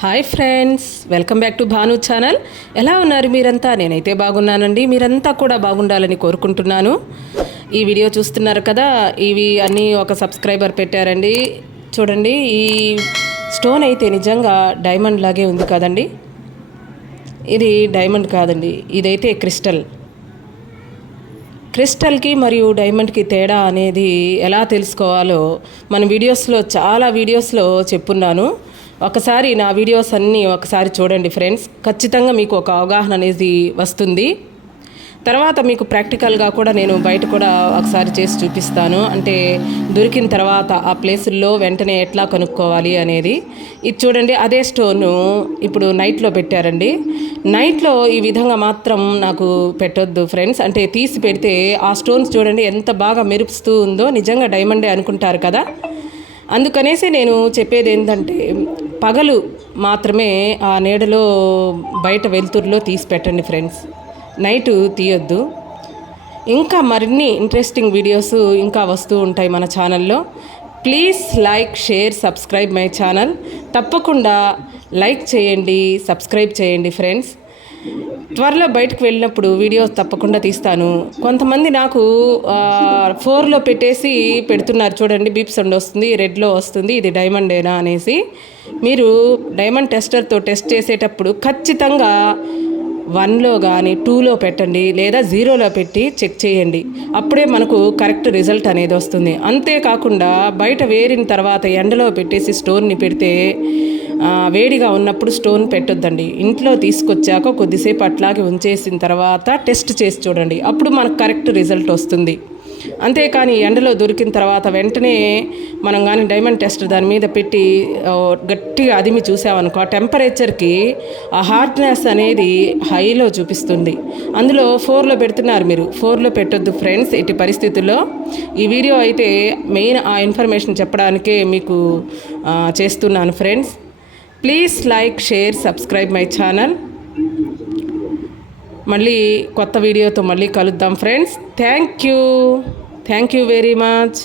Hi friends welcome back to Bhanu channel. ఎలా ఉన్నారు మీరంతా? నేనైతే బాగున్నానండి. మీరంతా కూడా బాగుండాలని కోరుకుంటున్నాను. ఈ వీడియో చూస్తున్నారు కదా ఇవి అన్నీ ఒక సబ్స్క్రైబర్ పెట్టారండి. చూడండి ఈ స్టోన్ అయితే నిజంగా డైమండ్ లాగే ఉంది కదండి. ఇది డైమండ్ కాదండి. ఇదైతే క్రిస్టల్. క్రిస్టల్కి మరియు డైమండ్కి తేడా అనేది ఎలా తెలుసుకోవాలో మన వీడియోస్లో చాలా వీడియోస్లో చెప్పున్నాను. ఒకసారి నా వీడియోస్ అన్నీ ఒకసారి చూడండి ఫ్రెండ్స్. ఖచ్చితంగా మీకు ఒక అవగాహన అనేది వస్తుంది. తర్వాత మీకు ప్రాక్టికల్గా కూడా నేను బయట కూడా ఒకసారి చేసి చూపిస్తాను. అంటే దొరికిన తర్వాత ఆ ప్లేసుల్లో వెంటనే ఎట్లా కనుక్కోవాలి అనేది. ఇది చూడండి అదే స్టోను ఇప్పుడు నైట్లో పెట్టారండి. నైట్లో ఈ విధంగా మాత్రం నాకు పెట్టొద్దు ఫ్రెండ్స్. అంటే తీసి పెడితే ఆ స్టోన్స్ చూడండి ఎంత బాగా మెరుపుస్తూ ఉందో. నిజంగా డైమండే అనుకుంటారు కదా. అందుకనేసి నేను చెప్పేది ఏంటంటే పగలు మాత్రమే ఆ నీడలో బయట వెలుతురులో తీసి పెట్టండి ఫ్రెండ్స్. నైట్ తీయొద్దు. ఇంకా మరిన్ని ఇంట్రెస్టింగ్ వీడియోస్ ఇంకా వస్తూ ఉంటాయి మన ఛానల్లో. Please like share subscribe my channel. తప్పకుండా లైక్ చేయండి సబ్స్క్రైబ్ చేయండి ఫ్రెండ్స్. త్వరలో బయటకు వెళ్ళినప్పుడు వీడియోస్ తప్పకుండా తీస్తాను. కొంతమంది నాకు ఫోర్లో పెట్టేసి పెడుతున్నారు. చూడండి బీప్ సౌండ్ వస్తుంది రెడ్లో వస్తుంది ఇది డైమండేనా అనేసి. మీరు డైమండ్ టెస్టర్తో టెస్ట్ చేసేటప్పుడు ఖచ్చితంగా వన్లో కానీ టూలో పెట్టండి లేదా జీరోలో పెట్టి చెక్ చేయండి. అప్పుడే మనకు కరెక్ట్ రిజల్ట్ అనేది వస్తుంది. అంతేకాకుండా బయట వేరిన తర్వాత ఎండలో పెట్టేసి స్టోన్ని పెడితే వేడిగా ఉన్నప్పుడు స్టోన్ పెట్టొద్దండి. ఇంట్లో తీసుకొచ్చాక కొద్దిసేపు అట్లాగే ఉంచేసిన తర్వాత టెస్ట్ చేసి చూడండి. అప్పుడు మనకు కరెక్ట్ రిజల్ట్ వస్తుంది. అంతేకాని ఎండలో దొరికిన తర్వాత వెంటనే మనం కానీ డైమండ్ టెస్ట్ దాని మీద పెట్టి గట్టిగా అదిమి చూసామనుకో ఆ టెంపరేచర్కి ఆ హార్డ్నెస్ అనేది హైలో చూపిస్తుంది. అందులో ఫోర్లో పెడుతున్నారు మీరు. ఫోర్లో పెట్టొద్దు ఫ్రెండ్స్ ఎట్టి పరిస్థితుల్లో. ఈ వీడియో అయితే మెయిన్ ఆ ఇన్ఫర్మేషన్ చెప్పడానికే మీకు చేస్తున్నాను friends. Please like share subscribe my channel మళ్ళీ కొత్త వీడియోతో మళ్ళీ కలుద్దాం friends thank you thank you very much